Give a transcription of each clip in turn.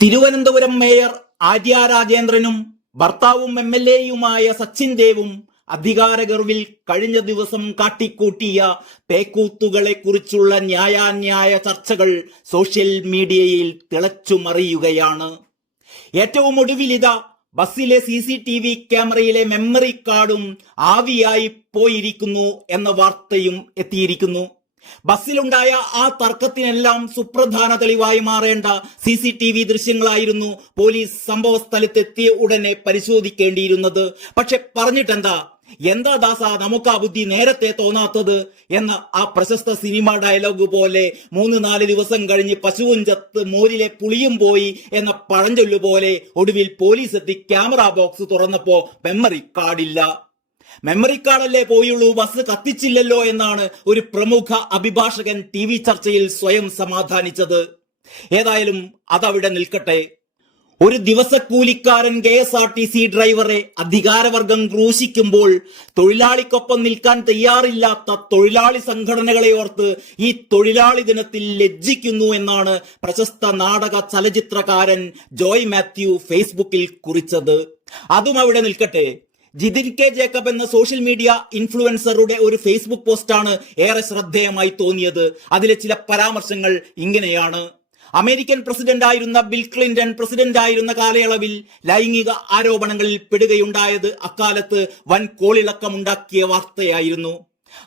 Thiruvananthapuram mayor Arya രാജേന്ദ്രനും ഭർത്താവും MLA-യുമായ സച്ചിൻ ദേവും അധികാരഗർവിൽ കഴിഞ്ഞ ദിവസം കാട്ടിക്കൂട്ടിയ പേക്കൂത്തുകളെ കുറിച്ചുള്ള ന്യായാന്യായ ചർച്ചകൾ സോഷ്യൽ മീഡിയയിൽ തിളച്ചുമറിയുകയാണ്. ഏറ്റവും ഒടുവിലിതാ ബസ്സിലെ CCTV ക്യാമറയിലെ മെമ്മറി കാർഡും ആവിയായി പോയിരിക്കുന്നു എന്ന വാർത്തയും എത്തിയിരിക്കുന്നു. ബസ്സിലുണ്ടായ ആ തർക്കത്തിനെല്ലാം സുപ്രധാന തെളിവായി മാറേണ്ട CCTV ദൃശ്യങ്ങളായിരുന്നു പോലീസ് സംഭവ സ്ഥലത്തെത്തിയ ഉടനെ പരിശോധിക്കേണ്ടിയിരുന്നത്. പക്ഷെ എന്താ ദാസ നമുക്ക് ആ ബുദ്ധി നേരത്തെ തോന്നാത്തത് എന്ന ആ പ്രശസ്ത സിനിമ ഡയലോഗ് പോലെ 3-4 ദിവസം കഴിഞ്ഞ് പശുവും ചത്ത് മോരിലെ പുളിയും പോയി എന്ന പഴഞ്ചൊല്ലു പോലെ ഒടുവിൽ പോലീസ് എത്തി ക്യാമറ ബോക്സ് തുറന്നപ്പോ മെമ്മറി കാർഡില്ല. മെമ്മറി കാർഡല്ലേ പോയുള്ളൂ, ബസ് കത്തിച്ചില്ലല്ലോ എന്നാണ് ഒരു പ്രമുഖ അഭിഭാഷകൻ TV ചർച്ചയിൽ സ്വയം സമാധാനിച്ചത്. ഏതായാലും അതവിടെ നിൽക്കട്ടെ. ഒരു ദിവസക്കൂലിക്കാരൻ KSRTC ഡ്രൈവറെ അധികാരവർഗം ക്രൂശിക്കുമ്പോൾ തൊഴിലാളിക്കൊപ്പം നിൽക്കാൻ തയ്യാറില്ലാത്ത തൊഴിലാളി സംഘടനകളെ ഓർത്ത് ഈ തൊഴിലാളി ദിനത്തിൽ ലജ്ജിക്കുന്നു എന്നാണ് പ്രശസ്ത നാടക ചലച്ചിത്രകാരൻ ജോയ് മാത്യു ഫേസ്ബുക്കിൽ കുറിച്ചത്. അതും അവിടെ നിൽക്കട്ടെ. ജിതിൻ K ജേക്കബ് എന്ന സോഷ്യൽ മീഡിയ ഇൻഫ്ലുവൻസറുടെ ഒരു ഫേസ്ബുക്ക് പോസ്റ്റാണ് ഏറെ ശ്രദ്ധേയമായി തോന്നിയത്. അതിലെ ചില പരാമർശങ്ങൾ ഇങ്ങനെയാണ്: അമേരിക്കൻ പ്രസിഡന്റായിരുന്ന ബിൽ ക്ലിന്റൺ പ്രസിഡന്റായിരുന്ന കാലയളവിൽ ലൈംഗിക ആരോപണങ്ങളിൽ പെടുകയുണ്ടായത് അക്കാലത്ത് വൻ കോളിളക്കമുണ്ടാക്കിയ വാർത്തയായിരുന്നു.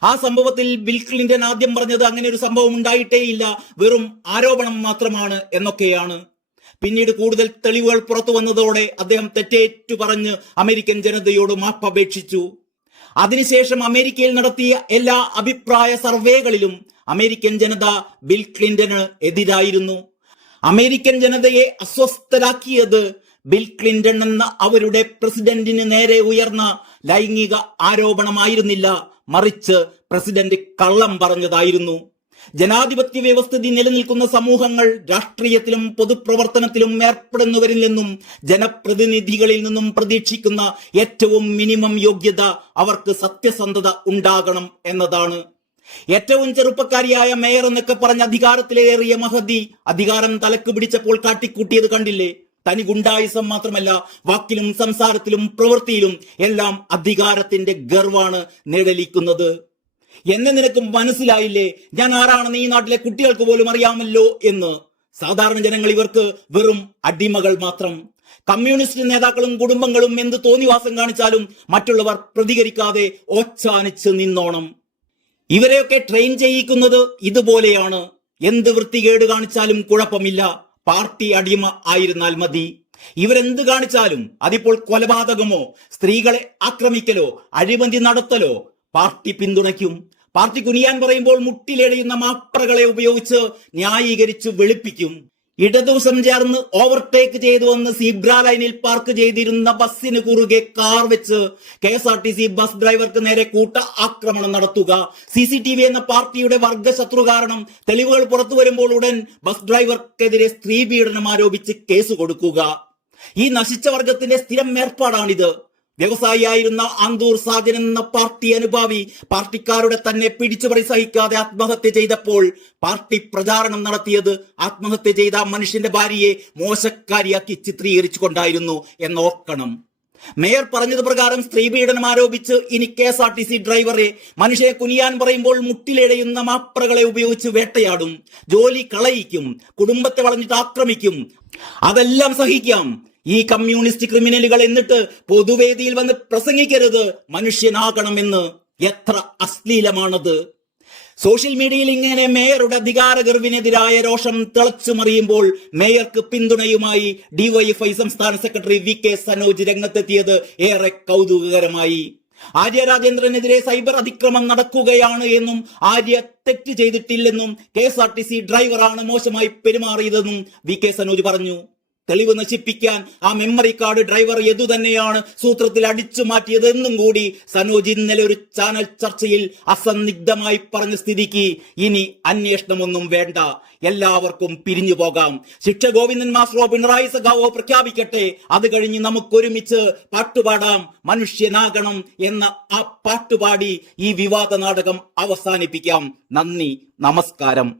ആ സംഭവത്തിൽ ബിൽ ക്ലിന്റൺ ആദ്യം പറഞ്ഞത് അങ്ങനെ ഒരു സംഭവം ഉണ്ടായിട്ടേയില്ല, വെറും ആരോപണം മാത്രമാണ് എന്നൊക്കെയാണ്. പിന്നീട് കൂടുതൽ തെളിവുകൾ പുറത്തു വന്നതോടെ അദ്ദേഹം തെറ്റേറ്റു പറഞ്ഞ് അമേരിക്കൻ ജനതയോട് മാപ്പപേക്ഷിച്ചു. അതിനുശേഷം അമേരിക്കയിൽ നടത്തിയ എല്ലാ അഭിപ്രായ സർവേകളിലും അമേരിക്കൻ ജനത ബിൽ ക്ലിന്റന് എതിരായിരുന്നു. അമേരിക്കൻ ജനതയെ അസ്വസ്ഥരാക്കിയത് ബിൽ ക്ലിന്റൺ എന്ന അവരുടെ പ്രസിഡന്റിന് നേരെ ഉയർന്ന ലൈംഗിക ആരോപണമായിരുന്നില്ല, മറിച്ച് പ്രസിഡന്റ് കള്ളം പറഞ്ഞതായിരുന്നു. ജനാധിപത്യ വ്യവസ്ഥിതി നിലനിൽക്കുന്ന സമൂഹങ്ങൾ രാഷ്ട്രീയത്തിലും പൊതുപ്രവർത്തനത്തിലും ഏർപ്പെടുന്നവരിൽ നിന്നും ജനപ്രതിനിധികളിൽ നിന്നും പ്രതീക്ഷിക്കുന്ന ഏറ്റവും മിനിമം യോഗ്യത അവർക്ക് സത്യസന്ധത ഉണ്ടാകണം എന്നതാണ്. ഏറ്റവും ചെറുപ്പക്കാരിയായ മേയർ എന്നൊക്കെ പറഞ്ഞ അധികാരത്തിലേറിയ മഹതി അധികാരം തലക്ക് പിടിച്ചപ്പോൾ കാട്ടിക്കൂട്ടിയത് കണ്ടില്ലേ? തനി ഗുണ്ടായിസം മാത്രമല്ല, വാക്കിലും സംസാരത്തിലും പ്രവൃത്തിയിലും എല്ലാം അധികാരത്തിന്റെ ഗർവാണ് നിഴലിക്കുന്നത്. എന്നെ നിനക്ക് മനസ്സിലായില്ലേ? ഞാൻ ആരാണെന്ന് ഈ നാട്ടിലെ കുട്ടികൾക്ക് പോലും അറിയാമല്ലോ എന്ന്. സാധാരണ ജനങ്ങൾ ഇവർക്ക് വെറും അടിമകൾ മാത്രം. കമ്മ്യൂണിസ്റ്റ് നേതാക്കളും കുടുംബങ്ങളും എന്ത് തോന്നിവാസം കാണിച്ചാലും മറ്റുള്ളവർ പ്രതികരിക്കാതെ ഓച്ചാനിച്ച് നിന്നോണം. ഇവരെയൊക്കെ ട്രെയിൻ ചെയ്യിക്കുന്നത് ഇതുപോലെയാണ്. എന്ത് വൃത്തികേട് കാണിച്ചാലും കുഴപ്പമില്ല, പാർട്ടി അടിമ ആയിരുന്നാൽ മതി. ഇവരെന്ത് കാണിച്ചാലും, അതിപ്പോൾ കൊലപാതകമോ സ്ത്രീകളെ ആക്രമിക്കലോ അഴിമതി നടത്തലോ, പാർട്ടി പിന്തുണയ്ക്കും. പാർട്ടി കുനിയാൻ പറയുമ്പോൾ മുട്ടിലെളിയുന്ന മാപ്രകളെ ഉപയോഗിച്ച് ന്യായീകരിച്ച് വെളുപ്പിക്കും. ഇടദിവസം ചേർന്ന് ഓവർടേക്ക് ചെയ്തു വന്ന് സീബ്ര ലൈനിൽ പാർക്ക് ചെയ്തിരുന്ന ബസ്സിന് കുറുകെ കാർ വെച്ച് KSRTC ബസ് ഡ്രൈവർക്ക് നേരെ കൂട്ട ആക്രമണം നടത്തുക. CCTV എന്ന പാർട്ടിയുടെ വർഗശത്രു കാരണം തെളിവുകൾ പുറത്തു വരുമ്പോൾ ഉടൻ ബസ് ഡ്രൈവർക്കെതിരെ സ്ത്രീ പീഡനം ആരോപിച്ച് കേസ് കൊടുക്കുക. ഈ നശിച്ച വർഗത്തിന്റെ സ്ഥിരം ഏർപ്പാടാണിത്. വ്യവസായിയായിരുന്ന ആന്തൂർ സാജൻ എന്ന പാർട്ടി അനുഭാവി പാർട്ടിക്കാരുടെ തന്നെ പിടിച്ചുപറി സഹിക്കാതെ ആത്മഹത്യ ചെയ്തപ്പോൾ പാർട്ടി പ്രചാരണം നടത്തിയത് ആത്മഹത്യ ചെയ്ത മനുഷ്യന്റെ ഭാര്യയെ മോശക്കാരിയാക്കി ചിത്രീകരിച്ചുകൊണ്ടായിരുന്നു എന്നോർക്കണം. മേയർ പറഞ്ഞത് പ്രകാരം സ്ത്രീ പീഡനം ആരോപിച്ച് ഇനി KSRTC ഡ്രൈവറെ മനുഷ്യനെ കുനിയാൻ പറയുമ്പോൾ മുട്ടിലെഴയുന്ന മാപ്രകളെ ഉപയോഗിച്ച് വേട്ടയാടും, ജോലി കളയിക്കും, കുടുംബത്തെ വളഞ്ഞിട്ട് ആക്രമിക്കും. അതെല്ലാം സഹിക്കാം ഈ കമ്മ്യൂണിസ്റ്റ് ക്രിമിനലുകൾ. എന്നിട്ട് പൊതുവേദിയിൽ വന്ന് പ്രസംഗിക്കരുത് മനുഷ്യനാകണമെന്ന്. എത്ര അശ്ലീലമാണത്! സോഷ്യൽ മീഡിയയിൽ ഇങ്ങനെ മേയറുടെ അധികാര ഗർവിനെതിരായ രോഷം തിളച്ചുമറിയുമ്പോൾ മേയർക്ക് പിന്തുണയുമായി DYFI സംസ്ഥാന സെക്രട്ടറി VK സനോജ് രംഗത്തെത്തിയത് ഏറെ കൗതുകകരമായി. ആര്യ രാജേന്ദ്രനെതിരെ സൈബർ അതിക്രമം നടക്കുകയാണ് എന്നും ആര്യ തെറ്റ് ചെയ്തിട്ടില്ലെന്നും KSRTC ഡ്രൈവറാണ് മോശമായി പെരുമാറിയതെന്നും VK സനോജ് പറഞ്ഞു. തെളിവ് നശിപ്പിക്കാൻ ആ മെമ്മറി കാർഡ് ഡ്രൈവർ യദു തന്നെയാണ് സൂത്രത്തിൽ അടിച്ചു മാറ്റിയതെന്നും കൂടി സനോജ് ഇന്നലെ ഒരു ചാനൽ ചർച്ചയിൽ അസന്നിഗ്ധമായി പറഞ്ഞ സ്ഥിതിക്ക് ഇനി അന്വേഷണമൊന്നും വേണ്ട, എല്ലാവർക്കും പിരിഞ്ഞു പോകാം. ശിക്ഷ ഗോവിന്ദൻ മാസ്റ്ററോ പിണറായി സഖാവോ പ്രഖ്യാപിക്കട്ടെ, അത് കഴിഞ്ഞ് നമുക്കൊരുമിച്ച് പാട്ടുപാടാം. മനുഷ്യനാകണം എന്ന ആ പാട്ടുപാടി ഈ വിവാദ നാടകം അവസാനിപ്പിക്കാം. നന്ദി, നമസ്കാരം.